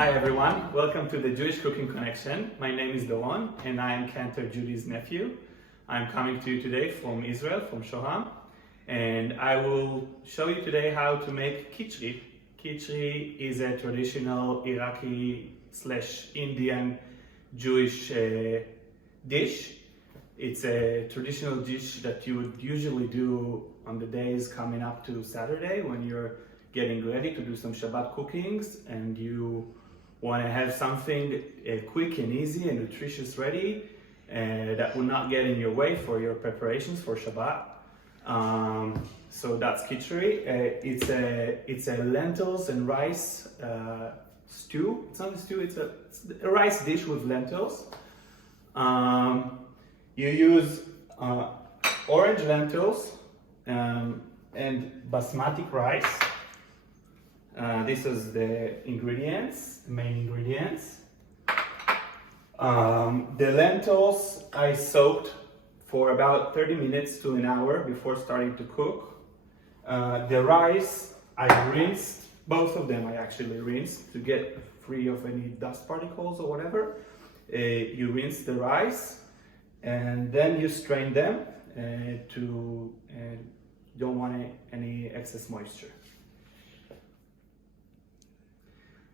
Hi everyone, welcome to the Jewish Cooking Connection. My name is Doron and I am Cantor Judy's nephew. I'm coming to you today from Israel, from Shoham, and I will show you today how to make kitri. Kitri is a traditional Iraqi/Indian Jewish dish. It's a traditional dish that you would usually do on the days coming up to Saturday when you're getting ready to do some Shabbat cookings and you want to have something quick and easy and nutritious ready that will not get in your way for your preparations for Shabbat. So that's kitri. It's a lentils and rice stew. It's not a stew, it's a rice dish with lentils. You use orange lentils and basmati rice. This is the ingredients, the main ingredients. The lentils I soaked for about 30 minutes to an hour before starting to cook. The rice I rinsed, both of them I actually rinsed to get free of any dust particles or whatever. You rinse the rice and then you strain them to don't want any excess moisture.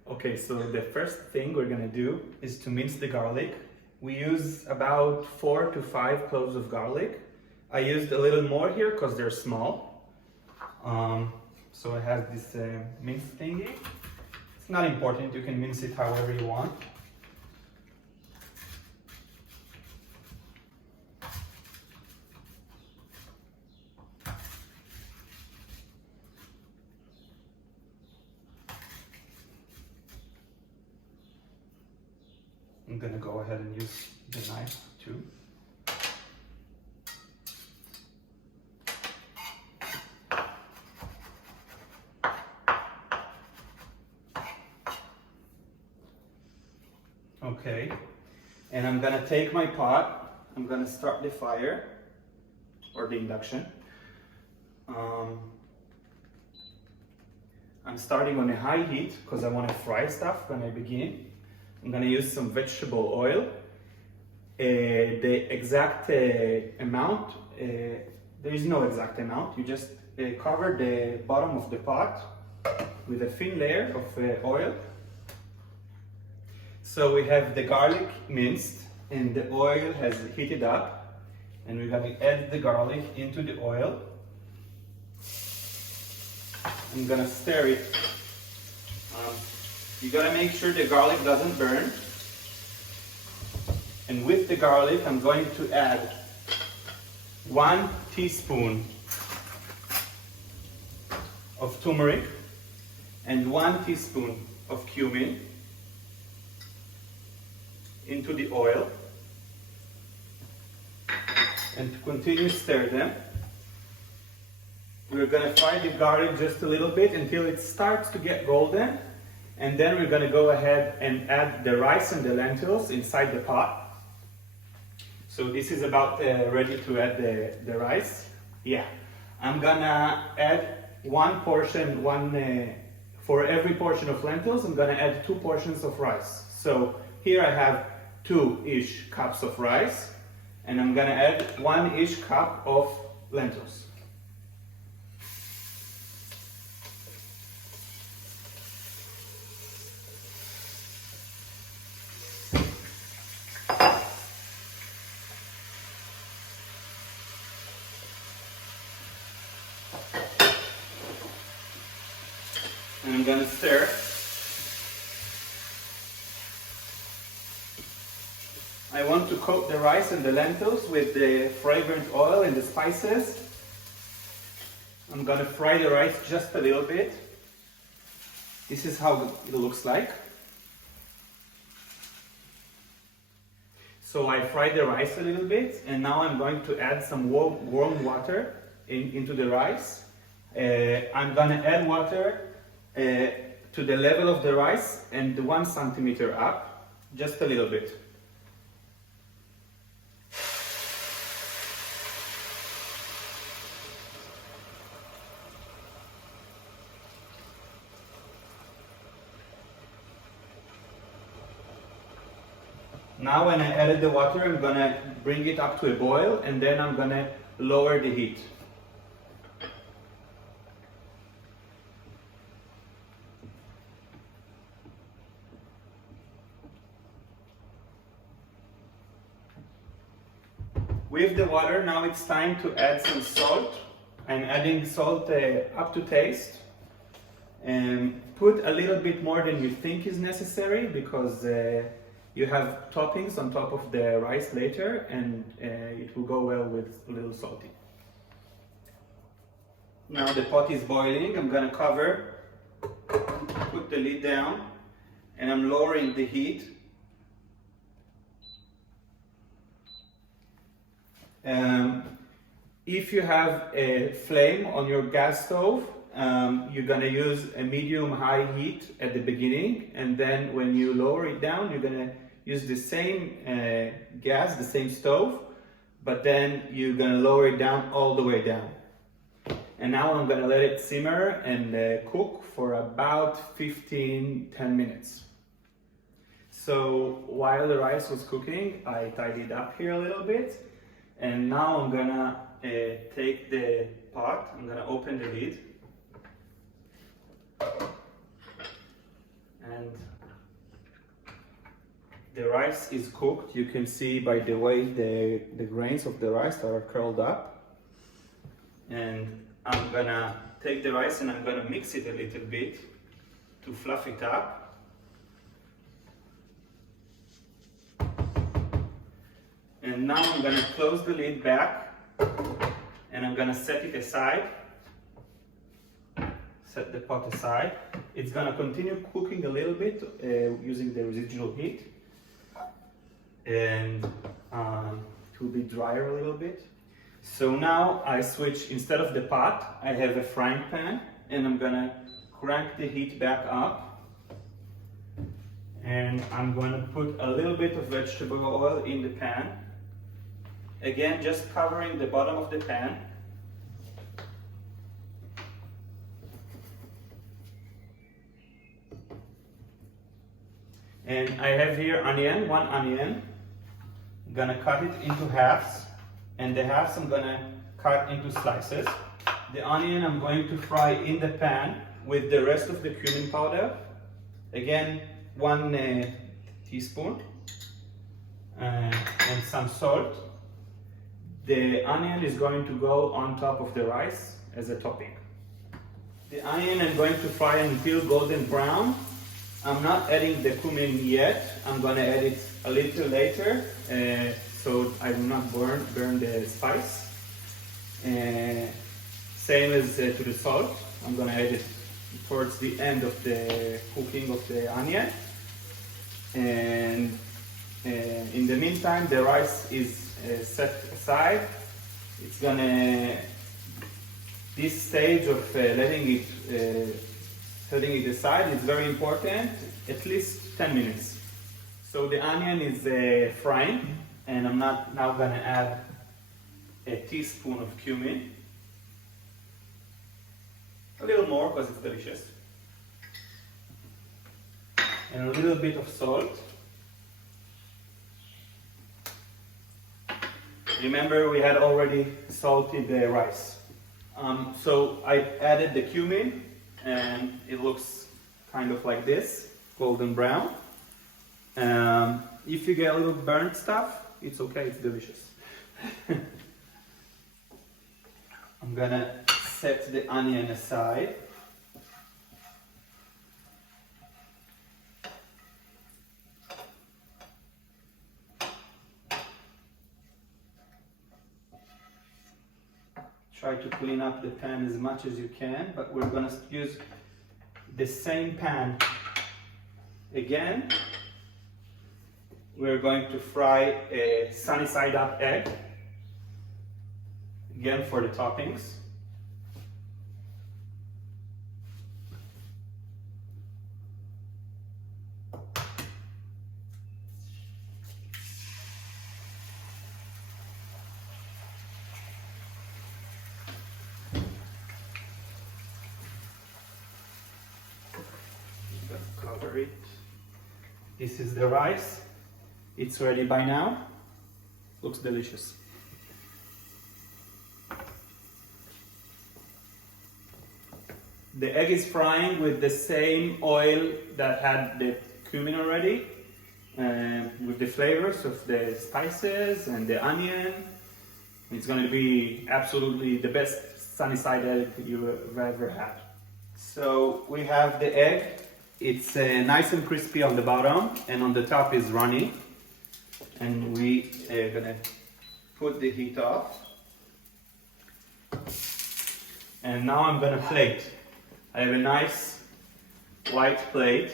Okay, so the first thing we're gonna do is to mince the garlic. We use about 4 to 5 cloves of garlic. I used a little more here because they're small. So it has this mince thingy. It's not important, you can mince it however you want. I'm gonna go ahead and use the knife too. Okay, and I'm gonna take my pot, I'm gonna start the fire or the induction. I'm starting on a high heat because I want to fry stuff when I begin. I'm going to use some vegetable oil. The exact amount, there is no exact amount. You just cover the bottom of the pot with a thin layer of oil. So we have the garlic minced and the oil has heated up. And we're going to add the garlic into the oil. I'm going to stir it. You gotta make sure the garlic doesn't burn. And with the garlic, I'm going to add 1 teaspoon of turmeric and 1 teaspoon of cumin into the oil. And to continue stir them. We're gonna fry the garlic just a little bit until it starts to get golden. And then we're going to go ahead and add the rice and the lentils inside the pot. So this is about ready to add the rice. Yeah, I'm going to add for every portion of lentils, I'm going to add 2 portions of rice. So here I have 2-ish cups of rice, and I'm going to add 1-ish cup of lentils. And I'm going to stir. I want to coat the rice and the lentils with the fragrant oil and the spices. I'm going to fry the rice just a little bit. This is how it looks like. So I fried the rice a little bit and now I'm going to add some warm water into the rice. I'm going to add water to the level of the rice and 1 centimeter up, just a little bit. Now when I added the water, I'm gonna bring it up to a boil and then I'm gonna lower the heat. With the water, now it's time to add some salt. I'm adding salt up to taste. Put a little bit more than you think is necessary because you have toppings on top of the rice later and it will go well with a little salty. Now the pot is boiling. I'm gonna cover, put the lid down, and I'm lowering the heat. If you have a flame on your gas stove, you're gonna use a medium-high heat at the beginning, and then when you lower it down, you're gonna use the same gas, the same stove, but then you're gonna lower it down all the way down. And now I'm gonna let it simmer and cook for about 10 minutes. So while the rice was cooking, I tidied up here a little bit. And now I'm gonna take the pot, I'm gonna open the lid. And the rice is cooked. You can see by the way the grains of the rice are curled up. And I'm gonna take the rice and I'm gonna mix it a little bit to fluff it up. And now I'm going to close the lid back and I'm going to set it aside. Set the pot aside. It's going to continue cooking a little bit using the residual heat. And it will be drier a little bit. So now I switch, instead of the pot, I have a frying pan and I'm going to crank the heat back up. And I'm going to put a little bit of vegetable oil in the pan. Again, just covering the bottom of the pan. And I have here one onion. I'm gonna cut it into halves, and the halves I'm gonna cut into slices. The onion I'm going to fry in the pan with the rest of the cumin powder. Again, 1 teaspoon and some salt. The onion is going to go on top of the rice as a topping. The onion I'm going to fry until golden brown. I'm not adding the cumin yet. I'm going to add it a little later so I will not burn the spice. Same as to the salt. I'm going to add it towards the end of the cooking of the onion. And in the meantime, the rice is set aside. It's gonna, this stage of setting it aside is very important, at least 10 minutes. So the onion is frying, and I'm now gonna add a teaspoon of cumin, a little more because it's delicious, and a little bit of salt. Remember, we had already salted the rice. So I added the cumin and it looks kind of like this, golden brown. If you get a little burnt stuff, it's okay, it's delicious. I'm gonna set the onion aside. Try to clean up the pan as much as you can, but we're going to use the same pan again. We're going to fry a sunny side up egg, again for the toppings. Cover it. This is the rice. It's ready by now. Looks delicious. The egg is frying with the same oil that had the cumin already, with the flavors of the spices and the onion. It's going to be absolutely the best sunny side egg you've ever had. So we have the egg. It's nice and crispy on the bottom, and on the top is runny. And we are going to put the heat off. And now I'm going to plate. I have a nice white plate.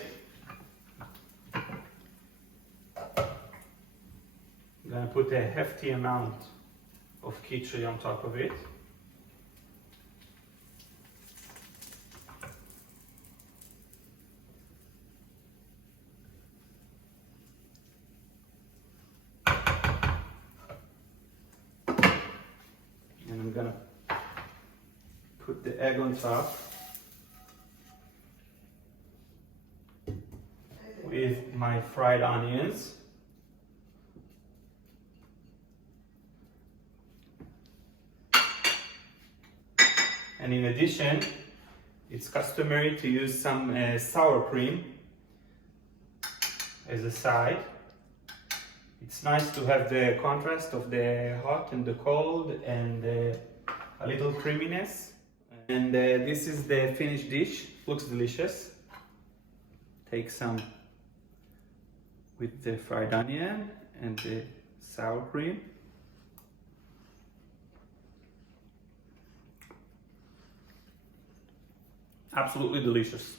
I'm going to put a hefty amount of kitri on top of it. And I'm going to put the egg on top with my fried onions. And in addition, it's customary to use some sour cream as a side. It's nice to have the contrast of the hot and the cold and a little creaminess. And this is the finished dish. Looks delicious. Take some with the fried onion and the sour cream. Absolutely delicious.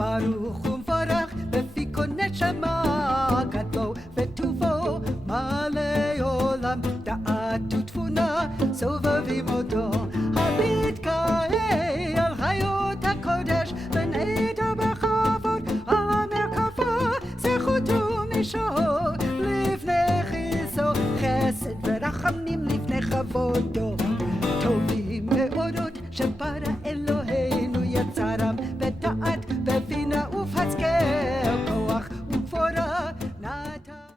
Baruch farach befikon neshama